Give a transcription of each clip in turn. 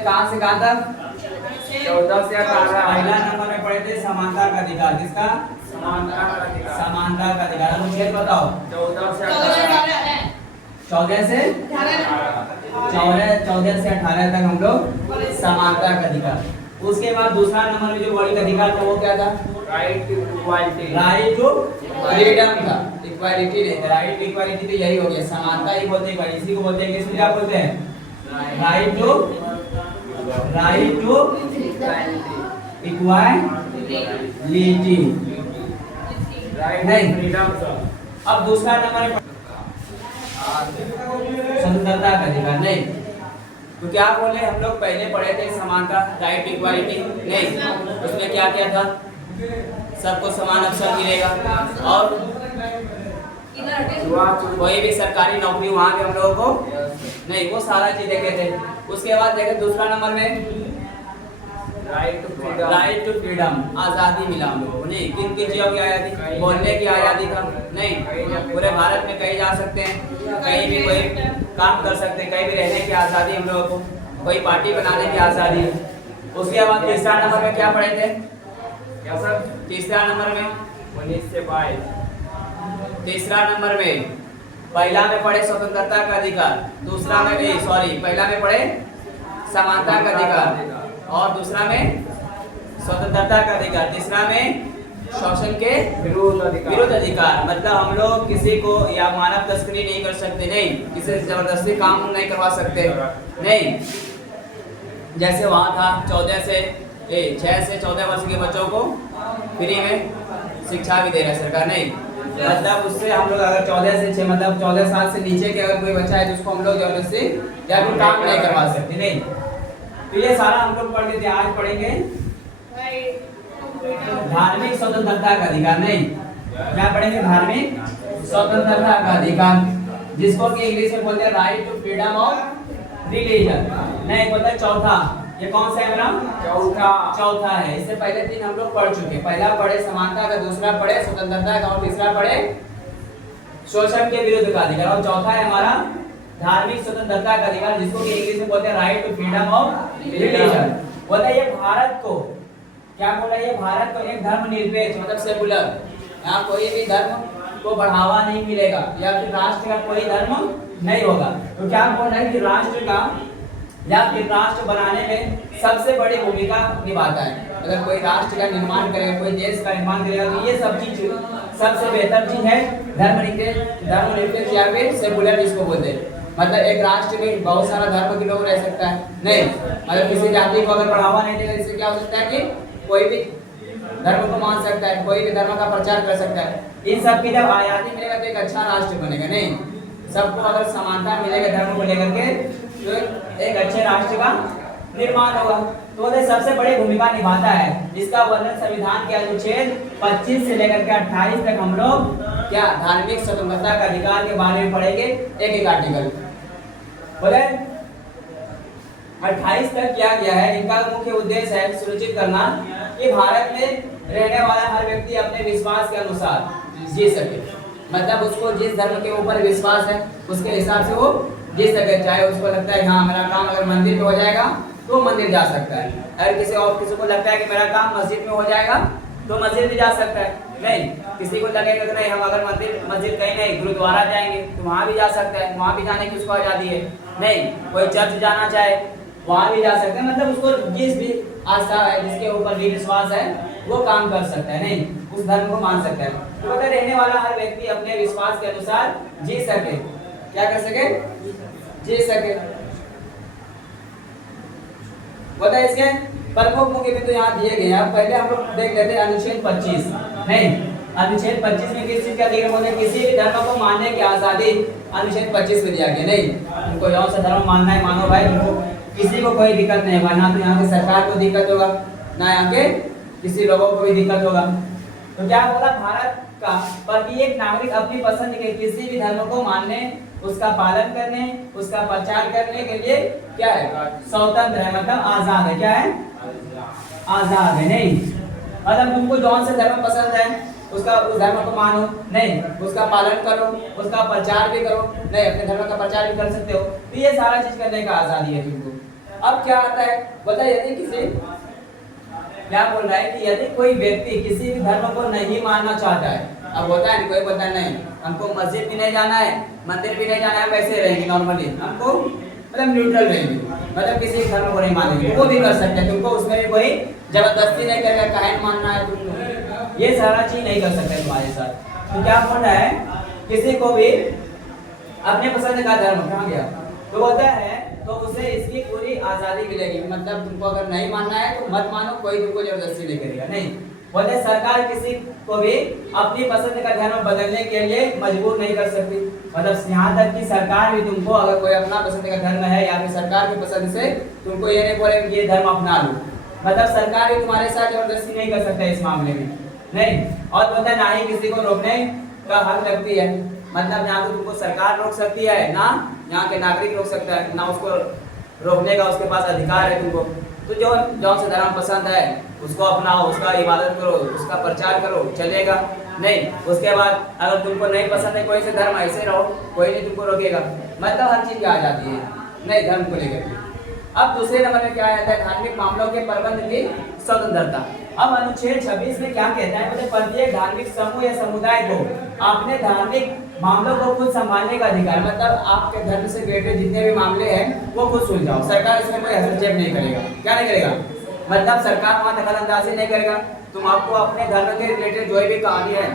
कहाँ से कहाँ तक? 14 से 18। पहला नंबर में पढ़े थे समानता का अधिकार। किसका? समानता का अधिकार। समानता का अधिकार। अनुच्छेद बताओ। 14 से 18। 14 से 18 तक हम लोग समानता का अधिकार। उसके बाद दूसरा नंबर में जो मौलिक अधिकार था वो क्या था? Right to equality. Right to freedom था, इक्वालिटी नहीं था। राइट टू इक्वालिटी तो यही हो गया। समानता ही बोलते हैं, इसी को बोलते हैं। किसको क्या बोलते हैं? Right to equality. राइट नहीं। Freedom sir. अब दूसरा नंबर में स्वतंत्रता का अधिकार। नहीं तो क्या बोले हम लोग पहले पढ़े थे समानता, राइट इक्वालिटी। नहीं उसमें क्या क्या था? सबको समान अवसर मिलेगा और कोई भी सरकारी नौकरी वहाँ पे हम लोगों को नहीं, वो सारा चीज देखे थे। उसके बाद देखे दूसरा नंबर में राइट टू फ्रीडम, आज़ादी मिला हम लोगों को। नहीं किन किन चीज़ों की आज़ादी? बोलने की आज़ादी का। नहीं पूरे भारत में कहीं जा सकते हैं, कहीं भी कोई काम कर सकते हैं, कहीं भी रहने की आज़ादी हम लोगों को, कोई पार्टी बनाने की आज़ादी है। उसके बाद तीसरा नंबर में क्या पढ़े थे? क्या सर? तीसरा नंबर में 19 से 22। तीसरा नंबर में पहला में पढ़े स्वतंत्रता का अधिकार, दूसरा में पहला में पढ़े समानता का अधिकार और दूसरा में स्वतंत्रता का अधिकार, तीसरा में शोषण के विरुद्ध अधिकार। मतलब हम लोग किसी को या मानव तस्करी नहीं कर सकते, नहीं किसी से जबरदस्ती काम नहीं करवा सकते, नहीं जैसे वहाँ था 6 से 14 वर्ष के बच्चों को फ्री में शिक्षा भी दे रहा है सरकार। नहीं मतलब उससे हम लोग अगर 14 से 6 मतलब 14 साल से नीचे के अगर कोई बच्चा है जिसको हम लोग जबरदस्ती या फिर काम नहीं करवा सकते। नहीं तो ये सारा हम लोग पढ़ लेते। आज पढ़ेंगे धार्मिक स्वतंत्रता का अधिकार। नहीं क्या पढ़ेंगे? धार्मिक स्वतंत्रता का अधिकार, जिसको कि इंग्लिश में बोलते हैं right to freedom of religion. नहीं बोलते चौथा। ये कौन सा है मेरा? चौथा है। इससे पहले 3 हम लोग पढ़ चुके। पहला पढ़े समानता का, दूसरा पढ़े स्वतंत्रता का और तीसरा पढ़े शोषण के विरुद्ध का अधिकार और चौथा है हमारा धार्मिक स्वतंत्रता का अधिकार, जिसको कि इंग्लिश में बोलते हैं right to freedom of religion. बोलते हैं ये भारत को क्या बोला? ये भारत को एक धर्मनिरपेक्ष मतलब सेकुलर, यहाँ कोई भी धर्म को बढ़ावा नहीं मिलेगा या फिर राष्ट्र का कोई धर्म नहीं होगा। तो क्या बोल रहा है कि राष्ट्र का या फिर राष्ट्र बनाने में सबसे बड़ी भूमिका निभाता है। अगर कोई राष्ट्र का निर्माण करेगा, कोई देश का निर्माण करेगा तो ये सब चीज सबसे बेहतर चीज है धर्मनिरपेक्ष या फिर सेकुलर जिसको बोलते हैं। मतलब एक राष्ट्र में बहुत सारा धर्म के लोग रह सकता है, नहीं मतलब किसी जाति को अगर बढ़ावा नहीं देगा इससे क्या हो सकता है कि कोई भी धर्म को मान सकता है, कोई भी धर्म का प्रचार कर सकता है। इन सब की जब आज़ादी मिलेगा तो एक अच्छा राष्ट्र बनेगा। नहीं सबको अगर समानता मिलेगा धर्म को लेकर के तो एक अच्छे राष्ट्र का निर्माण होगा। तो ये सबसे बड़ी भूमिका निभाता है, जिसका वर्णन संविधान के अनुच्छेद 25 से लेकर के 28 तक हम लोग क्या धार्मिक स्वतंत्रता का अधिकार के बारे में पढ़ेंगे एक आर्टिकल। बोले 28 तक क्या किया है? इनका मुख्य उद्देश्य है सुनिश्चित करना कि भारत में रहने वाला हर व्यक्ति अपने विश्वास के अनुसार जी सके। मतलब उसको जिस धर्म के ऊपर विश्वास है उसके हिसाब से वो जी सके। चाहे उसको लगता है हाँ मेरा काम अगर मंदिर में हो जाएगा तो मंदिर जा सकता है, अगर किसी को लगता है कि मेरा काम मस्जिद में हो जाएगा तो मस्जिद भी जा सकता है। नहीं किसी को लगेगा कि नहीं हम अगर मस्जिद कहीं नहीं गुरुद्वारा जाएंगे तो वहाँ भी जा सकता है, वहाँ भी जाने की उसको आज़ादी है। नहीं कोई चर्च जाना चाहे वहाँ भी जा सकते हैं। मतलब उसको जिस भी आस्था है जिसके ऊपर भी विश्वास है वो काम कर सकता है, नहीं उस धर्म को मान सकता है। तो अगर रहने वाला हर व्यक्ति अपने विश्वास के अनुसार जी सके, क्या कर सके? जी सके। बता इसके प्रमुख मुख्य बिंदु यहाँ दिए गए हैं। पहले हम लोग देख लेते हैं अनुच्छेद 25। नहीं अनुच्छेद 25 में किस चीज का अधिकार बोलते हैं? किसी भी धर्म को मानने की आजादी अनुच्छेद 25 में दिया गया। नहीं उनको कौन सा धर्म मानना है मानो भाई, उनको किसी को कोई दिक्कत नहीं होगा, ना तो यहाँ की सरकार को दिक्कत होगा ना यहाँ के किसी लोगों को भी दिक्कत होगा। तो क्या बोला? भारत का प्रत्येक नागरिक अपनी पसंद के किसी भी धर्म को मानने, उसका पालन करने, उसका प्रचार करने के लिए क्या है? स्वतंत्र है, मतलब आजाद है। क्या है? आजाद है। नहीं मतलब तुमको जौन से धर्म पसंद है उसका उस धर्म को मानो, नहीं उसका पालन करो, उसका प्रचार भी करो, नहीं अपने धर्म का प्रचार भी कर सकते हो। तो ये सारा चीज करने का आजादी है तुमको। अब क्या आता है, बोलता है यदि किसी, क्या बोल रहा है कि यदि कोई व्यक्ति किसी भी धर्म को नहीं मानना चाहता है, अब होता है कोई बोलता है नहीं हमको मस्जिद भी नहीं जाना है, मंदिर भी नहीं जाना है, वैसे रहेंगे नॉर्मली, हमको मतलब न्यूट्रल रहेंगे, मतलब किसी धर्म को नहीं मानेंगे, वो भी कर सकते हैं, तुमको उसमें भी कोई जबरदस्ती नहीं करेगा, काहे मानना है तुमको, ये सारा चीज नहीं कर सकते तुम्हारे साथ। तो क्या बोलना है, किसी को भी अपने पसंद का धर्म, कहाँ गया, तो होता है तो उसे इसकी पूरी आजादी मिलेगी, मतलब तुमको अगर नहीं मानना है तो मत मानो, कोई तुमको जबरदस्ती नहीं करेगा, नहीं। बोलते सरकार किसी को भी अपनी पसंद का धर्म बदलने के लिए मजबूर नहीं कर सकती, मतलब यहाँ तक कि सरकार भी तुमको, अगर कोई अपना पसंद का धर्म है या फिर सरकार की पसंद से तुमको ये नहीं बोले कि ये धर्म अपना लो, मतलब सरकार भी तुम्हारे साथ जबरदस्ती नहीं कर सकता इस मामले में, नहीं। और बोलता है ना ही किसी को रोकने का हक लगती है, मतलब यहाँ तो तुमको सरकार रोक सकती है ना, यहाँ के नागरिक रोक सकता है ना, उसको रोकने का उसके पास अधिकार है तुमको। तो जो जौन से धर्म पसंद है उसको अपनाओ, उसका इबादत करो, उसका प्रचार करो, चलेगा, नहीं। उसके बाद अगर तुमको नहीं पसंद है कोई से धर्म, ऐसे रहो, कोई नहीं तुमको रोकेगा, मतलब हर चीज आ जाती है नहीं धर्म को लेकर। अब दूसरे नंबर में क्या आता है, धार्मिक मामलों के प्रबंध की स्वतंत्रता। अब अनुच्छेद 26 में क्या कहता है, मतलब प्रत्येक धार्मिक समूह या समुदाय को अपने धार्मिक मामलों को खुद संभालने का अधिकार, मतलब आपके धर्म से रिलेटेड जितने भी मामले हैं वो खुद सुलझाओ, सरकार इसमें कोई हस्तक्षेप नहीं करेगा, क्या नहीं करेगा, मतलब सरकार वहाँ दखल अंदाजी नहीं करेगा, तुम आपको अपने धर्म के रिलेटेड जो भी कहानी है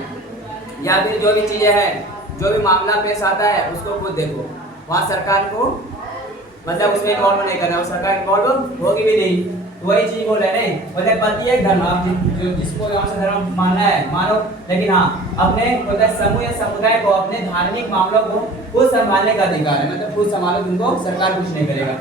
या फिर जो भी चीजें हैं, जो भी मामला पेश आता है उसको खुद देखो, वहाँ सरकार को मतलब उसमें इन्वॉल्व नहीं करना, सरकार इन्वॉल्व होगी भी नहीं, तो वही चीज बोल रहे हैं, मतलब प्रत्येक धर्म आप जिसको धर्म मानना है मानो, लेकिन हाँ अपने मतलब समूह या समुदाय को अपने धार्मिक मामलों को खुद संभालने का अधिकार है, मतलब खुद संभालो, तुमको सरकार कुछ नहीं करेगा।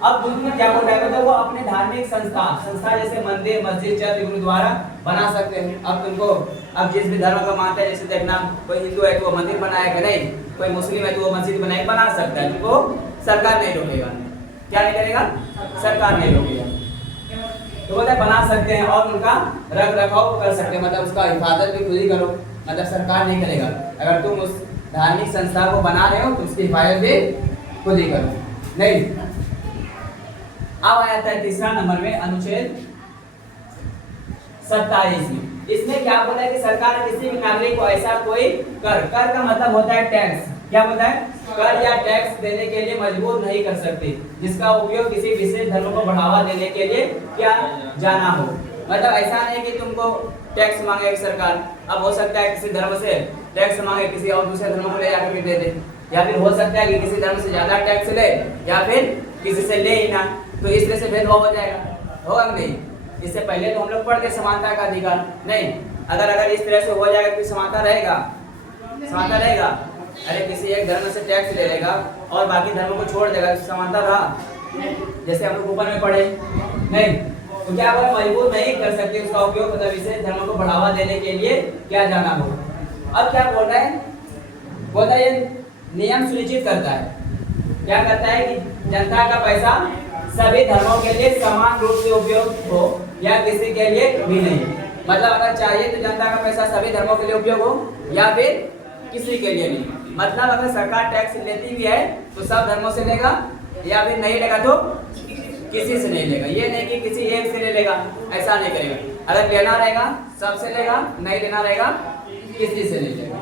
अब दूसरा क्या बोल रहा है, मतलब वो अपने धार्मिक संस्था जैसे मंदिर, मस्जिद, चर्च, गुरुद्वारा बना सकते हैं। अब तुमको अब जिस भी धर्म का मानते हैं, जैसे देखना कोई हिंदू है तो वो मंदिर बनाएगा, नहीं कोई मुस्लिम है तो वो मस्जिद बनाएगा, बना सकता है, तुमको सरकार नहीं रोकेगा, क्या नहीं करेगा, सरकार नहीं रोकेगा, तो बोलते बना सकते हैं और उनका रख रखाव कर सकते हैं, मतलब उसका हिफाजत भी खुद ही करो, मतलब सरकार नहीं करेगा, अगर तुम उस धार्मिक संस्था को बना रहे हो तो उसकी हिफाजत भी खुद ही करो, नहीं। अब आया था तीसरा नंबर में अनुच्छेद 27 में, इसमें क्या बोला है कि सरकार किसी भी नागरिक को ऐसा कोई कर का मतलब होता है टैक्स, क्या बोलता है, कर या टैक्स देने के लिए मजबूर नहीं कर सकती, जिसका उपयोग किसी विशेष धर्म को बढ़ावा देने के लिए क्या जाना हो, मतलब ऐसा नहीं कि तुमको टैक्स मांगे सरकार, अब हो सकता है किसी धर्म से टैक्स मांगे किसी और दूसरे धर्म को ले जाकर दे दे, या फिर हो सकता है कि किसी धर्म से ज्यादा टैक्स ले या फिर किसी से ले ही ना, तो इस तरह से भेदभाव हो जाएगा, होगा नहीं। इससे पहले तो हम लोग पढ़ते समानता का अधिकार, नहीं अगर इस तरह से हो जाएगा तो समानता रहेगा, समानता रहेगा, अरे किसी एक धर्म से टैक्स ले लेगा और बाकी धर्मों को छोड़ देगा, तो समानता रहा, जैसे हम लोग ऊपर में पढ़े, नहीं तो क्या बोला, मजबूर नहीं कर सकते उसका उपयोग मतलब विशेष धर्मों को बढ़ावा देने के लिए क्या जाना हो। अब क्या बोल रहा है, बोलता है ये नियम सुनिश्चित करता है, क्या करता है कि जनता का पैसा सभी धर्मों के लिए समान रूप से उपयोग हो या किसी के लिए भी नहीं, मतलब अगर चाहिए तो जनता का पैसा सभी धर्मों के लिए उपयोग हो या फिर किसी के लिए नहीं, मतलब अगर सरकार टैक्स लेती भी है तो सब धर्मों से लेगा या फिर नहीं लेगा तो किसी से नहीं लेगा, ये नहीं कि किसी एक से ले लेगा, ऐसा नहीं करेगा, अगर लेना रहेगा सबसे लेगा, नहीं लेना रहेगा किसी से नहीं लेगा।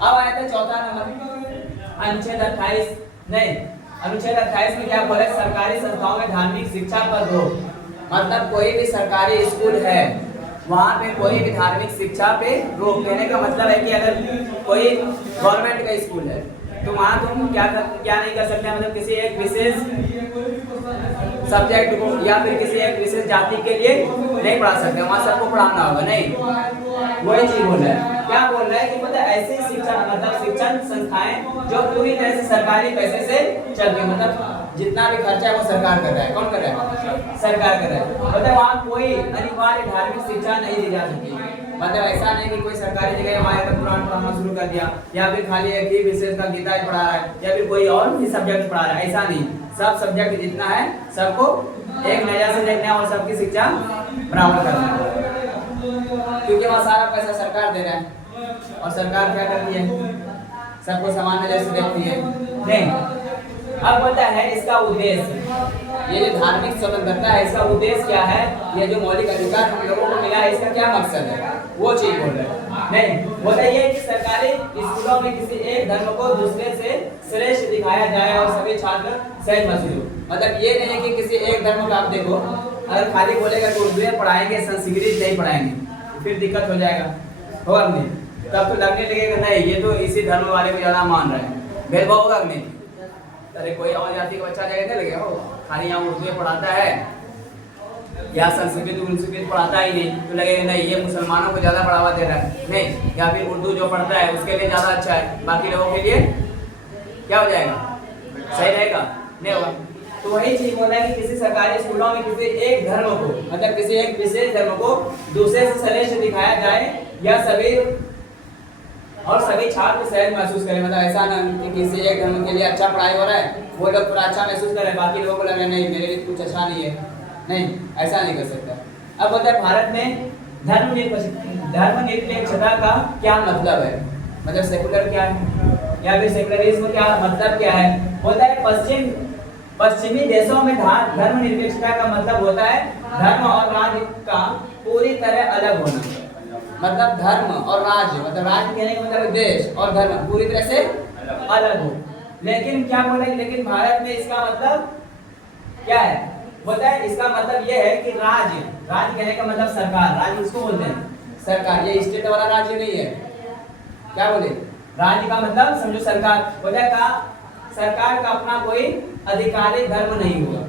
अब आया था चौथा नंबर अनुच्छेद 28, नहीं अनुच्छेद 28 में क्या बोला, सरकारी संस्थाओं में धार्मिक शिक्षा पर रोक, मतलब कोई भी सरकारी स्कूल है वहाँ पे कोई भी धार्मिक शिक्षा पे रोक देने का मतलब है कि अगर कोई गवर्नमेंट का स्कूल है तो वहाँ तुम क्या नहीं कर सकते, मतलब किसी एक विशेष सब्जेक्ट को या फिर किसी एक विशेष जाति के लिए नहीं पढ़ा सकते, वहाँ सबको पढ़ाना होगा, नहीं वही चीज बोल रहा है, क्या बोल रहा है कि मतलब ऐसी शिक्षा मतलब शिक्षण संस्थाएं जो पूरी तरह से सरकारी पैसे से चल रही, मतलब जितना भी खर्चा है वो सरकार कर रहा है, कौन कर रहा है, सरकार कर रहा है, मतलब वहाँ कोई अनिवार्य धार्मिक शिक्षा नहीं दी जा सकती, मतलब ऐसा नहीं कि कोई सरकारी जगह वहाँ आकर कुरान पढ़ाना शुरू कर दिया या फिर खाली एक ही विशेष का गीता पढ़ा रहा है या फिर कोई और भी सब्जेक्ट पढ़ा रहा है, ऐसा नहीं, सब सब्जेक्ट जितना है सबको एक नजर से देखना है और सबकी शिक्षा बराबर करना है, क्योंकि वहाँ सारा पैसा सरकार दे रहा है और सरकार क्या करती है, सबको समान नजर से देखती है, नहीं। अब बोलता है इसका उद्देश्य, ये जो धार्मिक स्वतंत्रता है इसका उद्देश्य क्या है, ये जो मौलिक अधिकार हम लोगों को मिला है इसका क्या मकसद है, वो चीज बोल रहे हैं। नहीं बताइए कि सरकारी स्कूलों में किसी एक धर्म को दूसरे से श्रेष्ठ दिखाया जाए और सभी छात्र सहज महसूस हो। मतलब ये नहीं है कि किसी एक धर्म का आप देखो, अगर खाली बोलेगा तो उर्दू पढ़ाएंगे संस्कृत नहीं पढ़ाएंगे फिर दिक्कत हो जाएगा, होगा नहीं, तब तो लगने लगेगा नहीं ये तो इसी धर्म वाले को ज्यादा मान रहे हैं, भेदभाव होगा नहीं। अरे कोई और जाति का बच्चा जगह नहीं लगेगा, हो खाली यहाँ उर्दू पढ़ाता है या संस्कृत पढ़ाता ही नहीं तो लगेगा नहीं ये मुसलमानों को ज्यादा बढ़ावा दे रहा है, नहीं, या फिर उर्दू जो पढ़ता है उसके लिए ज्यादा अच्छा है, बाकी लोगों के लिए क्या हो जाएगा, सही रहेगा, नहीं होगा। तो वही चीज बोला है कि किसी सरकारी स्कूलों में किसी एक धर्म को मतलब किसी एक विशेष धर्म को दूसरे से श्रेष्ठ दिखाया जाए या सभी छात्र सहज महसूस करें। मतलब ऐसा ना कि किसी एक धर्म के लिए अच्छा पढ़ाई हो रहा है वो लोग पूरा अच्छा महसूस करें, बाकी लोगों को लगे नहीं मेरे लिए कुछ अच्छा नहीं है, नहीं ऐसा नहीं कर सकता। अब बोलते हैं भारत में धर्मनिरपेक्षता का क्या मतलब है, मतलब सेकुलर क्या है या फिर सेकुलरिज्म क्या मतलब क्या है। बोलता है पश्चिमी देशों में धर्मनिरपेक्षता का मतलब होता है धर्म और राज्य का पूरी तरह अलग होना। मतलब धर्म और राज्य, मतलब राज्य कहने का मतलब देश और धर्म पूरी तरह से अलग हो। लेकिन क्या बोले, लेकिन भारत में इसका मतलब क्या है, बोलता है इसका मतलब यह है कि राज्य कहने का मतलब सरकार, राज्य इसको बोलते हैं सरकार, ये स्टेट वाला राज्य नहीं है। क्या बोले, राज्य का मतलब समझो सरकार, बोलता है सरकार का अपना कोई आधिकारिक धर्म नहीं होगा,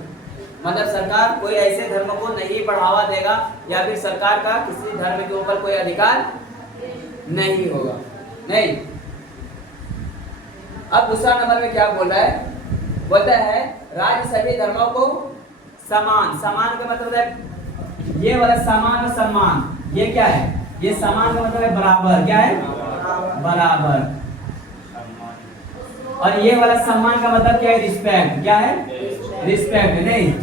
मतलब सरकार कोई ऐसे धर्म को नहीं बढ़ावा देगा या फिर सरकार का किसी धर्म के ऊपर कोई अधिकार नहीं होगा, नहीं। अब दूसरा नंबर में क्या बोल रहा है, बोलता है राज्य सभी धर्मों को समान का मतलब है ये वाला समान और सम्मान, ये क्या है, ये समान का मतलब है बराबर, क्या है बराबर, और ये वाला सम्मान का मतलब क्या है रिस्पेक्ट, क्या है रिस्पेक्ट, नहीं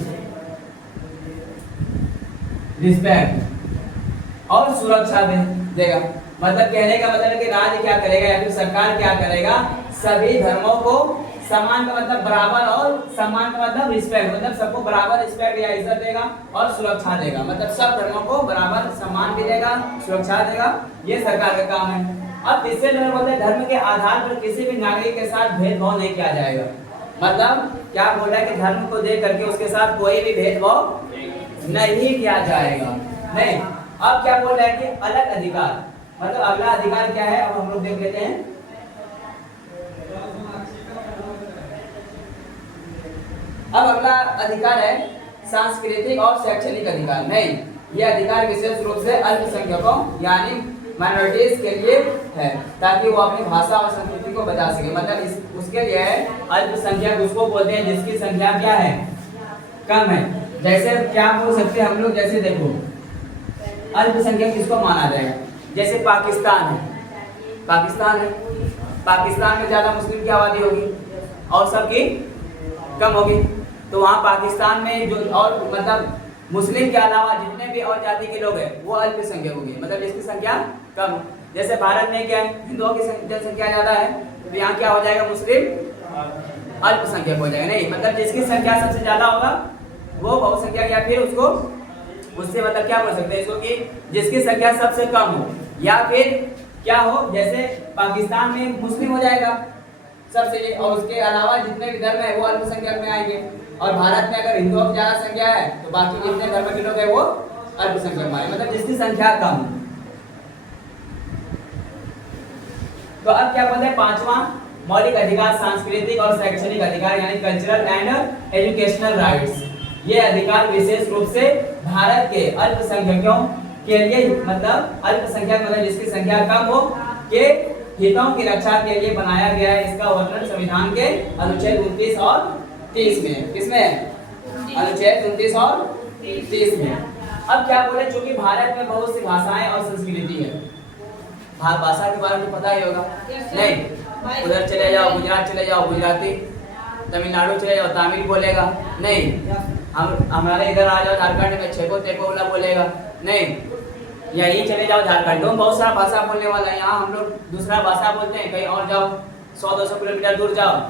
रिस्पेक्ट और सुरक्षा देगा। मतलब कहने का मतलब है कि राज्य क्या करेगा या फिर सरकार क्या करेगा, सभी धर्मों को समान का मतलब बराबर और सम्मान का मतलब रिस्पेक्ट, मतलब सबको बराबर रिस्पेक्ट या इज्जत देगा और सुरक्षा देगा, मतलब सब धर्मों को बराबर सम्मान भी देगा सुरक्षा देगा, ये सरकार का काम है। अब तीसरे नंबर बोलते हैं धर्म के आधार पर किसी भी नागरिक के साथ भेदभाव नहीं किया जाएगा। मतलब क्या बोल रहा है कि धर्म को देख करके उसके साथ कोई भी भेदभाव नहीं किया जाएगा, नहीं। अब क्या बोल रहा है कि अलग अधिकार, मतलब अगला अधिकार क्या है, अब हम लोग देख लेते हैं। अब अगला अधिकार है सांस्कृतिक और शैक्षणिक अधिकार, नहीं, यह अधिकार विशेष रूप से अल्पसंख्यकों यानी माइनॉरिटीज के लिए है ताकि वो अपनी भाषा और संस्कृति को बचा सके। मतलब उसके लिए है अल्पसंख्यक, उसको बोलते हैं जिसकी संख्या क्या है कम है। जैसे क्या बोल सकते हैं हम लोग, जैसे देखो अल्पसंख्यक किसको माना जाएगा, जैसे पाकिस्तान है, पाकिस्तान में ज्यादा मुस्लिम की आबादी होगी और सबकी कम होगी, तो वहाँ पाकिस्तान में जो और मतलब मुस्लिम के अलावा जितने भी और जाति के लोग हैं वो अल्पसंख्यक होंगे, मतलब जिसकी संख्या कम। जैसे भारत में क्या है, हिंदुओं की जनसंख्या ज्यादा है तो यहाँ क्या हो जाएगा, मुस्लिम अल्पसंख्यक हो जाएगा, नहीं, मतलब जिसकी संख्या सबसे ज्यादा होगा वो बहुसंख्यक या फिर उसको उससे मतलब क्या बोल सकते हैं इसको कि जिसकी संख्या सबसे कम हो, या फिर क्या हो जैसे पाकिस्तान में मुस्लिम हो जाएगा सबसे, और उसके अलावा जितने भी धर्म है वो अल्पसंख्यक में आएंगे। और भारत में अगर हिंदुओं की ज्यादा संख्या है तो बाकी जितने धर्म के लोग हैं वो अल्पसंख्यक में आए, मतलब जिसकी संख्या कम। तो अब क्या बोलते हैं पांचवा मौलिक अधिकार सांस्कृतिक और शैक्षणिक अधिकार यानी कल्चरल एंड एजुकेशनल राइट्स। ये अधिकार विशेष रूप से भारत के अल्पसंख्यकों के लिए, मतलब अल्पसंख्यक मतलब जिसकी संख्या कम हो के हितों की रक्षा के लिए बनाया गया है। इसका वर्णन संविधान के अनुच्छेद 29 और 30 में, किसमें, अनुच्छेद 29 और 30 में। अब क्या बोले, चूंकि भारत में बहुत सी भाषाएं और संस्कृति है, भाषा के बारे में पता ही होगा, नहीं, उधर चले जाओ गुजरात चले जाओ गुजराती, तमिलनाडु चले जाओ तमिल बोलेगा, नहीं, हम हमारे इधर आ जाओ झारखंड में छेको तेको वाला बोलेगा, नहीं, यहीं चले जाओ झारखंड में बहुत सारा भाषा बोलने वाला है, यहाँ हम लोग दूसरा भाषा बोलते हैं, कहीं और जाओ 100-200 किलोमीटर दूर जाओ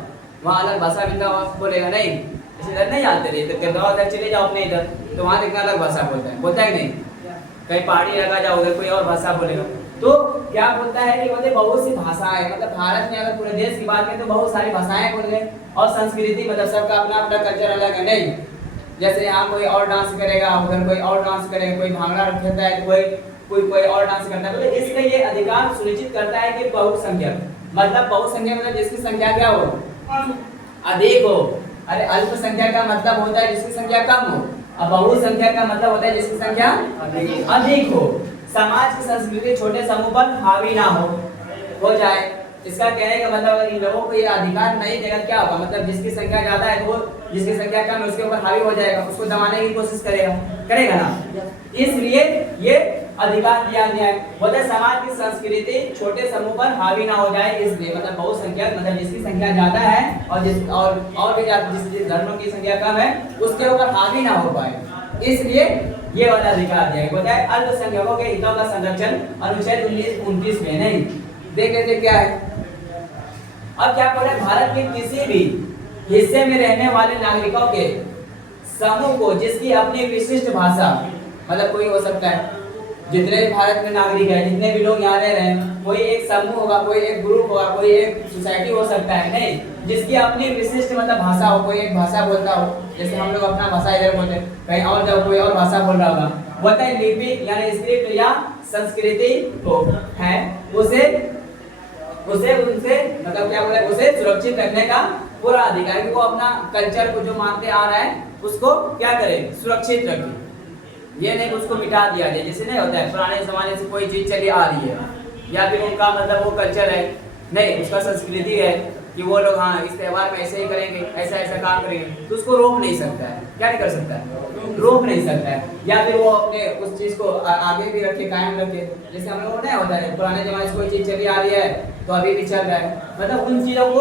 वहाँ अलग भाषा मिलता बोलेगा, नहीं, जैसे इधर नहीं आते थे तो कहता उधर चले जाओ अपने इधर, तो वहाँ देखना अलग भाषा बोलता है कि नहीं? कहीं पहाड़ी इलाका जाओ उधर कोई और भाषा बोलेगा। तो क्या बोलता है कि मतलब बहुत सी भाषाएं, मतलब भारत में अगर पूरे देश की बात करें तो बहुत सारी भाषाएं बोल रहे हैं, और संस्कृति मतलब सबका अपना अपना कल्चर अलग है नहीं। जैसे यहाँ कोई और डांस करेगा, उधर कोई और डांस करेगा, कोई भांगड़ा रखता है, कोई और डांस करता है। तो इसलिए ये अधिकार सुनिश्चित करता है कि बहुसंख्यक मतलब बहुसंख्यक मतलब जिसकी संख्या क्या हो, अधिक हो। अरे अल्पसंख्यक का मतलब होता है जिसकी संख्या कम हो, अब बहुसंख्यक का मतलब होता है जिसकी संख्या अधिक हो। समाज की संस्कृति छोटे समूह पर हावी ना हो जाए। इसका कहने का मतलब अगर इन लोगों को ये अधिकार नहीं देगा क्या होगा, मतलब जिसकी संख्या ज्यादा है तो वो जिसकी संख्या कम है उसके ऊपर हावी हो जाएगा, उसको दबाने की कोशिश करेगा ना। इसलिए ये अधिकार दिया गया है। बोलते समाज की संस्कृति छोटे समूह पर हावी ना हो जाए, इसलिए मतलब बहुसंख्यक मतलब जिसकी संख्या ज्यादा है और जिस धर्मों की संख्या कम है उसके ऊपर हावी ना हो पाए, इसलिए ये वाला अधिकार दिया गया है। अल्पसंख्यकों के हितों का संरक्षण अनुच्छेद 19-29 में नहीं। देख लेते क्या है। अब क्या बोले, भारत के किसी भी हिस्से में रहने वाले नागरिकों के समूह को जिसकी अपनी विशिष्ट भाषा, मतलब कोई हो सकता है जितने भी भारत में नागरिक है, जितने भी लोग यहाँ रह रहे हैं, कोई एक समूह होगा, कोई एक ग्रुप होगा, कोई एक सोसाइटी हो सकता है नहीं, जिसकी अपनी विशिष्ट मतलब भाषा हो, कोई एक भाषा बोलता हो। जैसे हम लोग अपना भाषा इधर बोलते हैं, कहीं और जाओ कोई और भाषा बोल रहा होगा, बोलता है लिपि यानी स्क्रिप्ट या संस्कृति हो है, उसे उनसे मतलब क्या बोला, उसे सुरक्षित रखने का पूरा अधिकार है। वो अपना कल्चर को जो मानते आ रहा है उसको क्या करे, सुरक्षित रखे। ये नहीं कि उसको मिटा दिया जाए, जैसे नहीं होता है पुराने जमाने से कोई चीज चली आ रही है या फिर उनका मतलब वो कल्चर है नहीं, उसका संस्कृति है कि वो लोग हाँ इस त्योहार में ऐसे ही करेंगे, ऐसा ऐसा काम करेंगे, तो उसको रोक नहीं सकता है। क्या नहीं कर सकता है, रोक नहीं सकता है। या फिर वो अपने उस चीज को आगे भी रखे, कायम रखे। जैसे हम लोगों को नहीं होता है पुराने जमाने से कोई चीज चली आ रही है तो अभी भी चल रहा है, मतलब उन चीजों को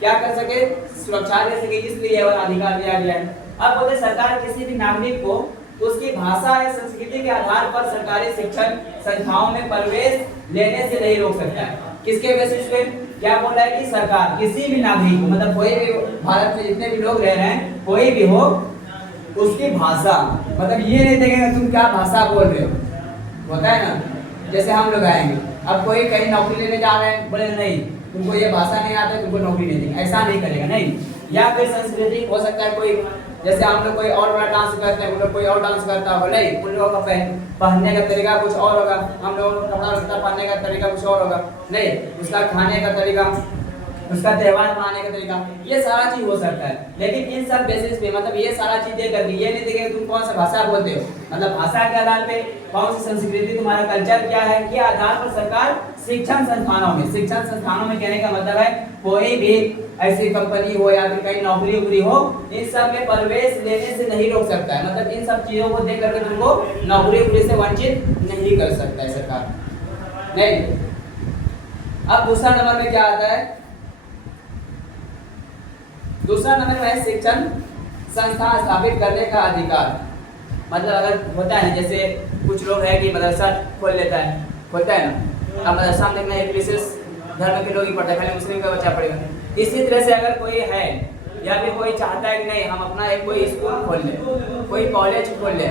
क्या कर सके, सुरक्षा दे सके, इसलिए और अधिकार दिया गया है। अब बोलते सरकार किसी भी नागरिक को उसकी भाषा या संस्कृति के आधार पर सरकारी शिक्षण संस्थाओं में प्रवेश लेने से नहीं रोक सकता है। किसके बेसिस पे क्या बोल रहा है कि सरकार किसी भी नागरिक को, मतलब कोई भी भारत में जितने भी लोग रह रहे हैं, कोई भी हो, उसकी भाषा मतलब ये नहीं देखेगा तुम क्या भाषा बोल रहे हो, होता है ना। जैसे हम लोग आएंगे, अब कोई कहीं नौकरी लेने जा रहे हैं, बोले नहीं तुमको ये भाषा नहीं आता, तुमको नौकरी नहीं देंगे, ऐसा नहीं करेगा नहीं। या फिर संस्कृति हो सकता है कोई, जैसे हम लोग कोई और बड़ा डांस करते हैं, उन लोग कोई और डांस करता होगा नहीं, उन लोगों का पहनने का तरीका कुछ और होगा, हम लोगों का कपड़ा लत्ता पहनने का तरीका कुछ और होगा नहीं, उसका खाने का तरीका, उसका त्योहार मनाने का तरीका, ये सारा चीज हो सकता है। लेकिन इन सब बेसिस पे मतलब ये सारा चीज दे करके ये नहीं देखेगा तुम कौन सा भाषा बोलते हो, मतलब भाषा के आधार पे कौन सी संस्कृति, तुम्हारा कल्चर क्या है, के आधार पर सरकार शिक्षण संस्थानों में कहने का मतलब है कोई भी ऐसी कंपनी हो या फिर कहीं नौकरी उकरी हो, इन सब में प्रवेश लेने से नहीं रोक सकता है। मतलब इन सब चीजों को देख करके तुमको नौकरी उकरी से वंचित नहीं कर सकता है सरकार नहीं। अब दूसरा नंबर में क्या आता है, दूसरा नंबर में है शिक्षण संस्थान स्थापित करने का अधिकार। मतलब अगर होता है जैसे कुछ लोग है कि मदरसा खोल लेता है, खोलता है ना, अब मदरसा में देखना एक विशेष धर्म के लोग ही पढ़ता है, खाली मुस्लिम का बच्चा पढ़ेगा। इसी तरह से अगर कोई है या फिर कोई चाहता है कि नहीं हम अपना एक कोई स्कूल खोल ले, कोई कॉलेज खोल ले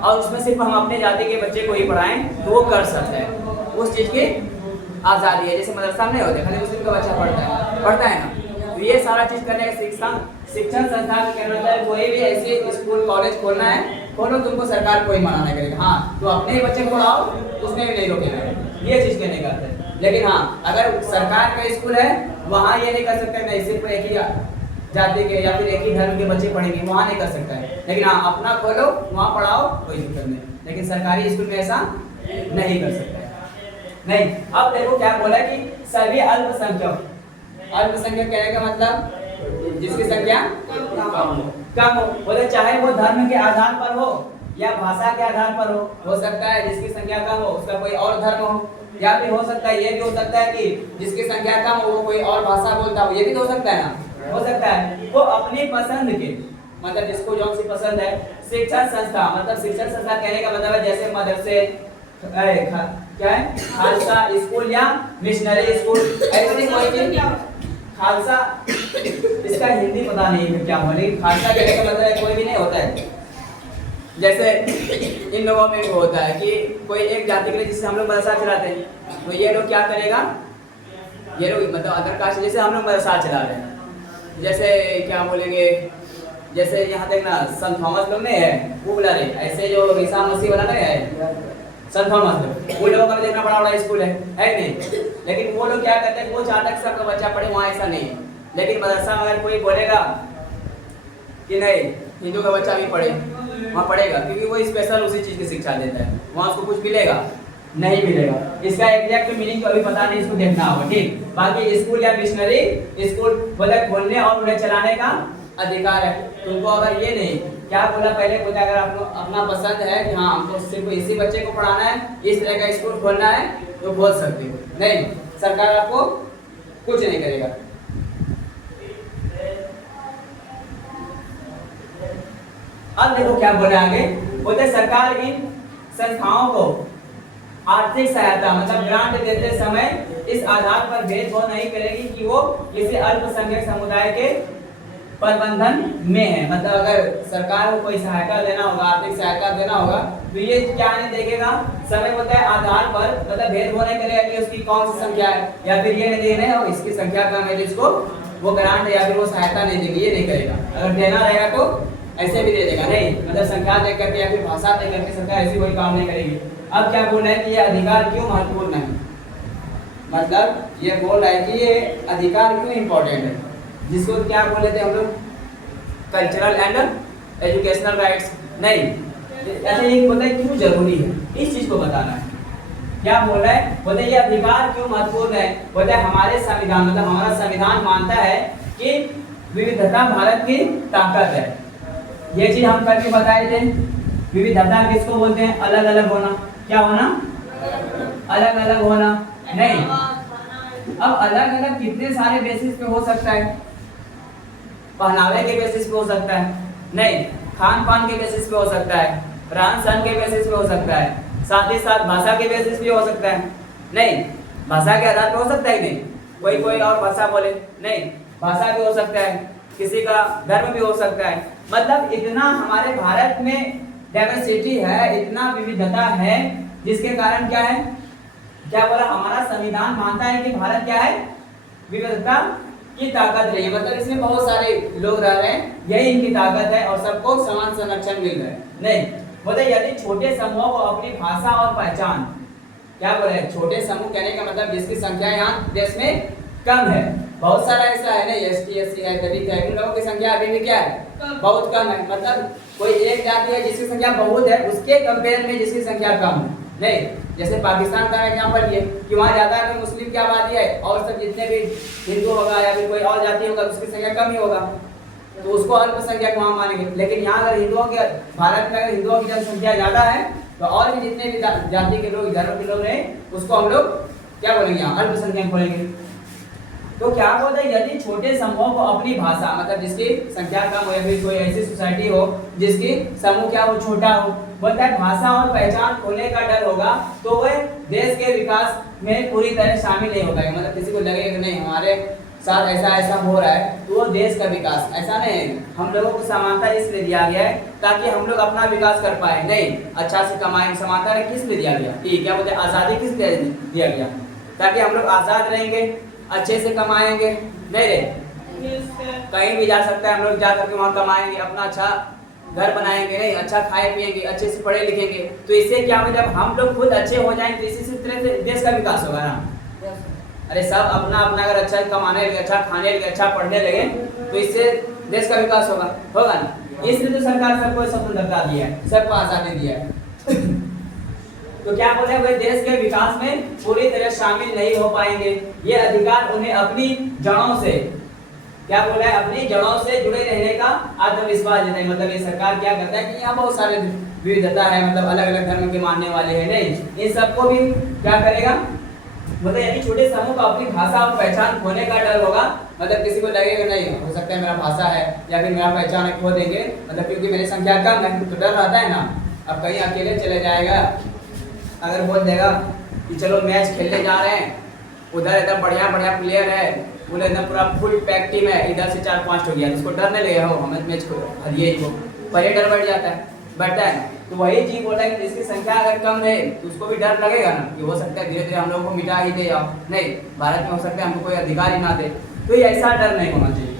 और उसमें सिर्फ हम अपने जाति के बच्चे को ही पढ़ाएं, तो वो कर सकते हैं, उस चीज़ की आज़ादी है। जैसे मदरसा में नहीं होते, खाली मुस्लिम का बच्चा पढ़ता है ना, तो ये सारा चीज़ करने का शिक्षण संस्थान कहना होता है कोई भी ऐसे स्कूल कॉलेज खोलना है, खोलो, तुमको सरकार कोई मना नहीं करेगा। हाँ तो अपने ही बच्चे को पढ़ाओ, उसमें भी नहीं रोकेगा, ये चीज़ कहने का है। लेकिन हाँ अगर सरकार का स्कूल है वहाँ ये नहीं कर सकते नहीं सिर्फ एक ही जाति के या फिर एक ही धर्म के बच्चे पढ़ेंगे, वहाँ नहीं कर सकता है। लेकिन हाँ अपना खोलो, वहाँ पढ़ाओ, कोई दिक्कत नहीं। लेकिन सरकारी स्कूल में ऐसा नहीं कर सकता है नहीं। अब देखो क्या बोला कि सभी अल्पसंख्यक कहने का मतलब जिसकी संख्या कम हो, बोले चाहे वो धर्म के आधार पर हो या भाषा के आधार पर हो सकता है जिसकी संख्या कम हो उसका कोई और धर्म हो, या फिर हो सकता है ये भी हो सकता है कि जिसकी संख्या कम हो वो कोई और भाषा बोलता हो, ये भी तो हो सकता है ना, हो सकता है। वो अपनी पसंद के मतलब जिसको जो सी पसंद है शिक्षण संस्था, मतलब शिक्षण संस्था कहने का मतलब है जैसे मदरसे क्या है खालसा स्कूल या मिशनरी स्कूल, ऐसी कोई चीज खालसा इसका हिंदी पता नहीं है क्या बोले, खालसा कहने का मतलब कोई भी नहीं होता है। जैसे इन लोगों में भी होता है कि कोई एक जाति के लिए जिससे हम लोग मदरसा चलाते हैं, तो ये लोग क्या करेगा, ये लोग मतलब अदर कास्ट, जैसे हम लोग मदरसा चला रहे हैं, जैसे क्या बोलेंगे, जैसे यहाँ देखना संत थॉमस लोग नहीं है, वो बुला रहे, ऐसे जो ईसा मसीह वाला नहीं है संत थॉमस लोग, वो लोगों का भी देखना बड़ा बड़ा स्कूल है नहीं। लेकिन वो लोग क्या करते हैं, वो चाहता है सबका बच्चा पढ़े, वहाँ ऐसा नहीं है। लेकिन मदरसा में अगर कोई बोलेगा कि नहीं हिंदू का बच्चा भी पढ़े, वहाँ पढ़ेगा, क्योंकि वो स्पेशल उसी चीज़ की शिक्षा देता है, वहाँ उसको कुछ मिलेगा नहीं मिलेगा। इसका एग्जैक्ट मीनिंग तो अभी पता नहीं, इसको देखना होगा ठीक। बाकी स्कूल या मिशनरी स्कूल बोले खोलने और उन्हें चलाने का अधिकार है तुमको। अगर ये नहीं क्या बोला पहले बोला, अगर आपको अपना पसंद है कि हाँ हमको सिर्फ इसी बच्चे को पढ़ाना है, इस तरह का स्कूल खोलना है, तो खोल सकते हो, नहीं सरकार आपको कुछ नहीं करेगा। अब देखो क्या बोला आगे, बोलते सरकार इन संस्थाओं को आर्थिक सहायता मतलब ग्रांट देते समय इस आधार पर भेदभाव नहीं करेगी कि वो किसी अल्पसंख्यक समुदाय के प्रबंधन में है। मतलब अगर सरकार को कोई सहायता देना होगा, आर्थिक सहायता देना होगा, तो ये क्या नहीं देखेगा, समय बोलता है आधार पर, मतलब भेदभाव नहीं करेगा कि उसकी कौन सी संख्या है, या फिर ये नहीं देने और इसकी संख्या कम है जिसको वो ग्रांट या फिर वो सहायता नहीं देगी, ये नहीं करेगा। अगर देना रहेगा तो ऐसे भी दे देगा, नहीं मतलब संख्या दे करके या फिर भाषा दे करके सरकार ऐसी कोई काम नहीं करेगी। अब क्या बोल रहा है कि ये अधिकार क्यों महत्वपूर्ण है, मतलब ये बोल रहा है कि ये अधिकार क्यों इंपॉर्टेंट है, जिसको क्या बोले थे हम लोग कल्चरल एंड एजुकेशनल राइट्स, नहीं ऐसे एक बोलता है क्यों जरूरी है, इस चीज को बताना है। क्या बोल रहा है, बोलते ये अधिकार क्यों महत्वपूर्ण है, बोलते हमारे संविधान मतलब हमारा संविधान मानता है कि विविधता भारत की ताकत है। ये चीज हम कल भी बताए थे, विविधता किसको बोलते हैं, अलग अलग होना, क्या होना, अलग अलग होना, नहीं अब अलग अलग कितने सारे बेसिस पे हो सकता है, पहनावे के बेसिस पे हो सकता है, नहीं खान पान के बेसिस पे हो सकता है, रहन सहन के बेसिस पे हो सकता है, साथ ही साथ भाषा के बेसिस पे हो सकता है, नहीं भाषा के आधार पे हो सकता है, नहीं कोई कोई और भाषा बोले, नहीं भाषा भी हो सकता है, किसी का धर्म भी हो सकता है। मतलब इतना हमारे भारत में डाइवर्सिटी है, इतना विविधता है, जिसके कारण क्या है, क्या बोला हमारा संविधान मानता है कि भारत क्या है, विविधता की ताकत रही है, मतलब इसमें बहुत सारे लोग रह रहे हैं, यही इनकी ताकत है और सबको समान संरक्षण मिल रहा है। नहीं बोले यदि छोटे समूहों को अपनी भाषा और पहचान, क्या बोले छोटे समूह कहने का मतलब जिसकी संख्या यहाँ देश में कम है, बहुत सारा ऐसा है ना एसटी एससी है दलित है, उन लोगों की संख्या अभी भी क्या है, बहुत कम है। मतलब कोई एक जाति है जिसकी संख्या बहुत है, उसके कंपेयर में जिसकी संख्या कम है, नहीं जैसे पाकिस्तान का एग्जांपल ये कि वहाँ ज्यादा है मुस्लिम की आबादी है और सब जितने भी हिंदू होगा या फिर कोई और जाति होगा उसकी संख्या कम ही होगा, तो उसको अल्पसंख्यक वहाँ मानेंगे। लेकिन यहाँ अगर हिंदुओं के भारत में अगर हिंदुओं की जनसंख्या ज्यादा है तो और भी जितने भी जाति के लोग धर्म के लोग रहे उसको हम लोग क्या बोलेंगे, यहाँ अल्पसंख्यक बोलेंगे। तो क्या बोलते हैं यदि छोटे समूहों को अपनी भाषा मतलब जिसकी संख्या कम हो या फिर कोई ऐसी सोसाइटी हो जिसकी समूह क्या हो छोटा हो, बोलता है भाषा और पहचान खोने का डर होगा तो वह देश के विकास में पूरी तरह शामिल नहीं हो पाएगा। मतलब किसी को लगेगा कि नहीं हमारे साथ ऐसा ऐसा हो रहा है तो वो देश का विकास, ऐसा नहीं है। हम लोगों को समानता इसलिए दिया गया है ताकि हम लोग अपना विकास कर पाए, नहीं अच्छा से कमाएं। समानता किस लिए दिया गया, ठीक क्या बोलते हैं आज़ादी किस लिए दिया गया, ताकि हम लोग आज़ाद रहेंगे, अच्छे से कमाएंगे, नहीं रहे कहीं भी जा सकता है हम लोग जा करके वहाँ कमाएंगे, अपना अच्छा घर बनाएंगे, नहीं अच्छा खाए पिएंगे, अच्छे से पढ़े लिखेंगे, तो इससे क्या होगा जब हम लोग खुद अच्छे हो जाएंगे तो इसी तरह से देश का विकास होगा ना। अरे सब अपना अपना अगर अच्छा कमाने लगे, अच्छा खाने लगे, अच्छा पढ़ने लगे तो इससे देश का विकास होगा ना। इसलिए तो सरकार सबको स्वतंत्रता दिया है, सबको आज़ादी दिया है। तो क्या बोले वे देश के विकास में पूरी तरह शामिल नहीं हो पाएंगे। ये अधिकार उन्हें अपनी जड़ों से, क्या बोला है, अपनी जड़ों से जुड़े रहने का आत्मविश्वास देता है। मतलब ये सरकार क्या करता है कि यहाँ बहुत सारे विविधता है, मतलब अलग अलग धर्म के मानने वाले हैं, नहीं इन सबको भी क्या करेगा, मतलब यानी छोटे समूह को अपनी भाषा और पहचान खोने का डर होगा। मतलब किसी को लगेगा नहीं हो सकता है मेरा भाषा है या फिर मेरा पहचान खो देंगे, मतलब क्योंकि मेरी संख्या कम है तो डर रहता है ना। अब कहीं अकेले चले जाएगा, अगर बोल देगा कि चलो मैच खेलने जा रहे हैं उधर एकदम बढ़िया बढ़िया प्लेयर है, बोले एकदम पूरा फुल पैक टीम है, इधर से 4-5 हो गया, उसको डर नहीं लगे हो हमें मैच को हरिए को पहले डर बढ़ जाता है, बढ़ता है। तो वही चीज बोला है कि जिसकी संख्या अगर कम रहे तो उसको भी डर लगेगा ना कि हो सकता है धीरे धीरे हम लोग को मिटा ही दे, या नहीं भारत में हो सकता है हमको कोई अधिकार ही ना दे, तो ये ऐसा डर नहीं होना चाहिए।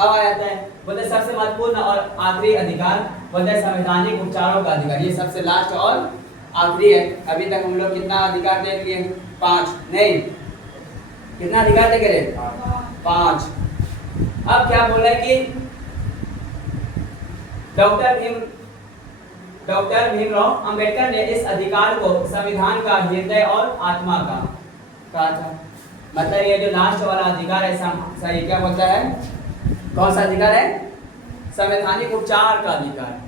अब आ जाता है बोलते सबसे महत्वपूर्ण और आखिरी अधिकार, बोलते संवैधानिक उपचारों का अधिकार, ये सबसे लास्ट और आखिरी है। अभी तक हम लोग कितना अधिकार देख लिए? 5 नहीं, कितना अधिकार देख रहे? 5। अब क्या बोला है कि डॉक्टर भीमराव अंबेडकर ने इस अधिकार को संविधान का हृदय और आत्मा का कहा था। मतलब ये जो लास्ट वाला अधिकार है सही क्या बोलता है, कौन सा अधिकार है? संवैधानिक उपचार का अधिकार।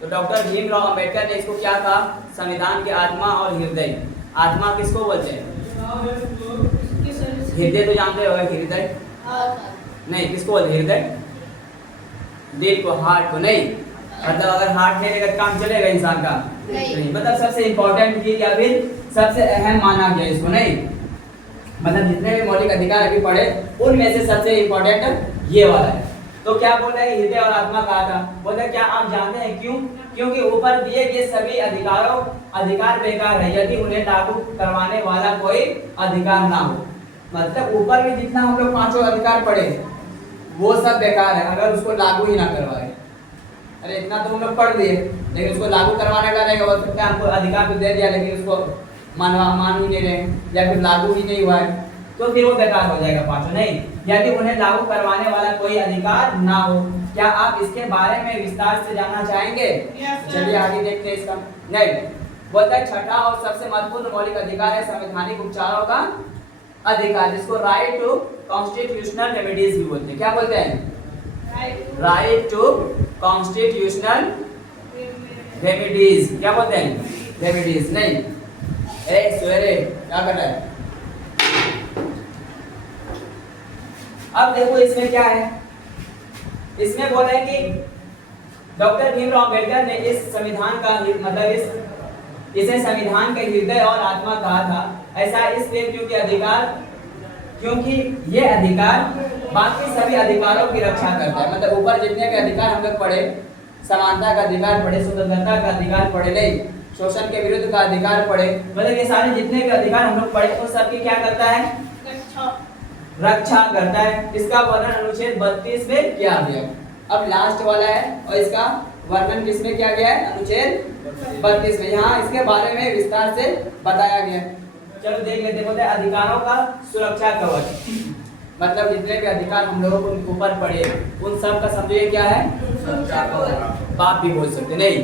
तो डॉक्टर भीमराव अंबेडकर ने इसको क्या कहा? संविधान के आत्मा और हृदय। आत्मा किसको बोलते हैं? हृदय तो जानते हो, हृदय नहीं, किसको बोलते? हृदय दिल को, हार्ट को नहीं। मतलब अगर हार्ट नहीं रहेगा काम चलेगा इंसान का? नहीं। मतलब सबसे इंपॉर्टेंट चीज या फिर सबसे अहम माना गया इसको, नहीं मतलब जितने भी मौलिक अधिकार अभी पढ़े उनमें से सबसे इंपॉर्टेंट ये वाला है। तो क्या बोल रहे हैं? हृदय और आत्मा कहा था। बोलते क्या आप जानते हैं क्यों? क्योंकि ऊपर दिए गए सभी अधिकार बेकार है यदि उन्हें लागू करवाने वाला कोई अधिकार ना हो। मतलब ऊपर में जितना हम लोग 5 अधिकार पढ़े वो सब बेकार है अगर उसको लागू ही ना करवाए। अरे इतना तो हम लोग पढ़ दिए, लेकिन उसको लागू करवाने का रहेगा, हो सकता है हमको अधिकार तो दे दिया लेकिन उसको मान ही नहीं रहे या फिर लागू ही नहीं हुआ है, तो फिर वो बेकार हो जाएगा 5। नहीं, यदि उन्हें लागू करवाने वाला कोई अधिकार ना हो। क्या आप इसके बारे में विस्तार से जानना चाहेंगे? चलिए आगे देखते हैं इसका। नहीं, बोलता है छठा और सबसे महत्वपूर्ण मौलिक अधिकार है संवैधानिक उपचारों का अधिकार, जिसको राइट टू कॉन्स्टिट्यूशनल रेमेडीज भी बोलते हैं। क्या बोलते हैं? Right to constitutional remedies. क्या बोलते हैं? रेमेडीज। नहीं सवेरे क्या कर रहा है? अब देखो इसमें क्या है, इसमें बोला है कि डॉक्टर भीमराव अंबेडकर ने इस संविधान का मतलब इसे संविधान के हृदय और आत्मा कहा था। ऐसा इसलिए क्योंकि ये अधिकार बाकी सभी अधिकारों की रक्षा करता है। मतलब ऊपर जितने भी अधिकार हम लोग पढ़े, समानता का अधिकार पढ़े, स्वतंत्रता का अधिकार पढ़े, नहीं शोषण के विरुद्ध का अधिकार पढ़े, मतलब ये सारे जितने भी अधिकार हम लोग पढ़े उन सबकी क्या करता है? रक्षा करता है। इसका वर्णन अनुच्छेद 32 में किया गया। अब लास्ट वाला है और इसका वर्णन किसमें किया गया है? अनुच्छेद 32 में। यहाँ इसके बारे में विस्तार से बताया गया। चलो देख लेते। बोलते हैं अधिकारों का सुरक्षा कवच, मतलब जितने भी अधिकार हम लोगों को ऊपर पढ़े उन सब का समझिए क्या है? सुरक्षा कवच। बाप भी बोल सकते नहीं,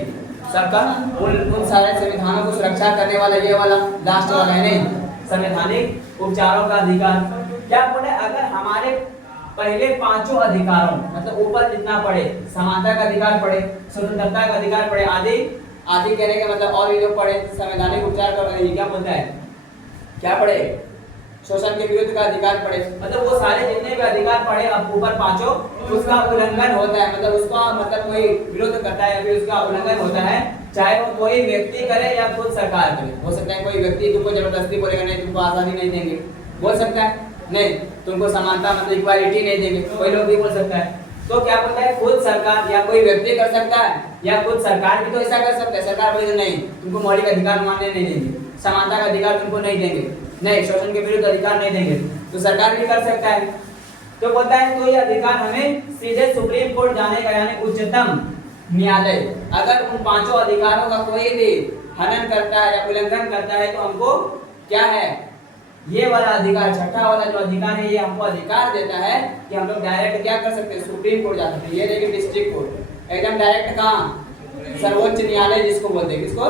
सबका उन सारे संविधानों को सुरक्षा करने वाला ये वाला लास्ट वाला है, नहीं संवैधानिक उपचारों का अधिकार। क्या बोले? अगर हमारे पहले 5 अधिकारों मतलब ऊपर जितना पढ़े, समानता का अधिकार पढ़े, स्वतंत्रता का अधिकार पढ़े, आदि कहने का मतलब और भी लोग पढ़े, संवैधानिक उपचार का क्या बोलता है? क्या पढ़े? शोषण के विरुद्ध का अधिकार पढ़े, मतलब वो सारे जितने भी अधिकार पढ़े अब ऊपर 5 उसका उल्लंघन होता है, मतलब उसका मतलब कोई विरोध करता है या फिर उसका उल्लंघन होता है, चाहे वो कोई व्यक्ति करे या खुद सरकार करे। हो सकता है कोई व्यक्ति तुमको जबरदस्ती बोलेगा नहीं तुमको आज़ादी नहीं देंगे, बोल सकता है, नहीं तुमको समानता मतलब इक्वालिटी नहीं देंगे, कोई लोग भी बोल सकता है। तो क्या बोलता है? खुद सरकार या कोई व्यक्ति कर सकता है या खुद सरकार भी तो ऐसा कर सकता है। सरकार बोले नहीं तुमको मौलिक अधिकार मानने नहीं देंगे, समानता का अधिकार तुमको नहीं देंगे, नहीं शोषण के विरुद्ध अधिकार नहीं देंगे, तो सरकार भी कर सकता है। तो बोलता है तो ये अधिकार हमें सीधे सुप्रीम कोर्ट जाने का यानी उच्चतम न्यायालय अगर उन 5 अधिकारों का कोई भी हनन करता है या उल्लंघन करता है तो हमको क्या है? ये वाला अधिकार, छठा वाला जो अधिकार है ये हमको अधिकार देता है कि हम लोग डायरेक्ट क्या कर सकते हैं? सुप्रीम कोर्ट जा सकते हैं। ये देखिए डिस्ट्रिक्ट कोर्ट एकदम डायरेक्ट कहाँ? सर्वोच्च न्यायालय जिसको बोलते हैं, किसको?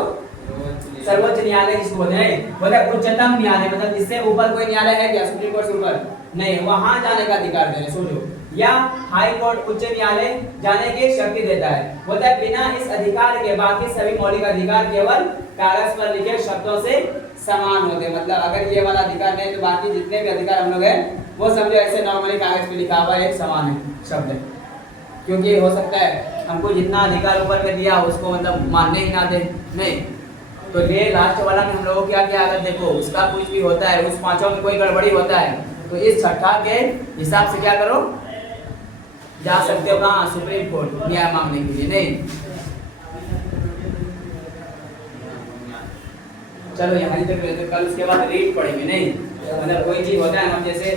सर्वोच्च न्यायालय जिसको बोलते हैं, बोले उच्चतम न्यायालय मतलब इससे ऊपर कोई न्यायालय है क्या? सुप्रीम कोर्ट से ऊपर नहीं, वहां जाने का अधिकार दे रहे, सोचो। या हाई कोर्ट उच्च न्यायालय जाने की शक्ति देता है। बोलता है बिना इस अधिकार के बाकी सभी मौलिक अधिकार केवल कागज पर लिखे शब्दों से समान होते हैं। मतलब अगर ये वाला अधिकार नहीं तो बाकी जितने भी अधिकार हम लोग हैं वो समझो ऐसे नॉर्मली कागज पे लिखा हुआ एक समान है शब्द है, क्योंकि हो सकता है हमको जितना अधिकार ऊपर में दिया उसको मतलब मानने ही ना दे, नहीं तो ये लास्ट वाला में हम लोगों को क्या क्या अगर देखो उसका कुछ भी होता है, उस पांचों में कोई गड़बड़ी होता है, तो इस छठा के हिसाब से क्या करो, जा सकते हो कहाँ, सुप्रीम कोर्ट न्याय मांगने के लिए। नहीं चलो यहाँ तक, कल उसके बाद रीट पढ़ेंगे। नहीं मतलब कोई चीज होता है हम जैसे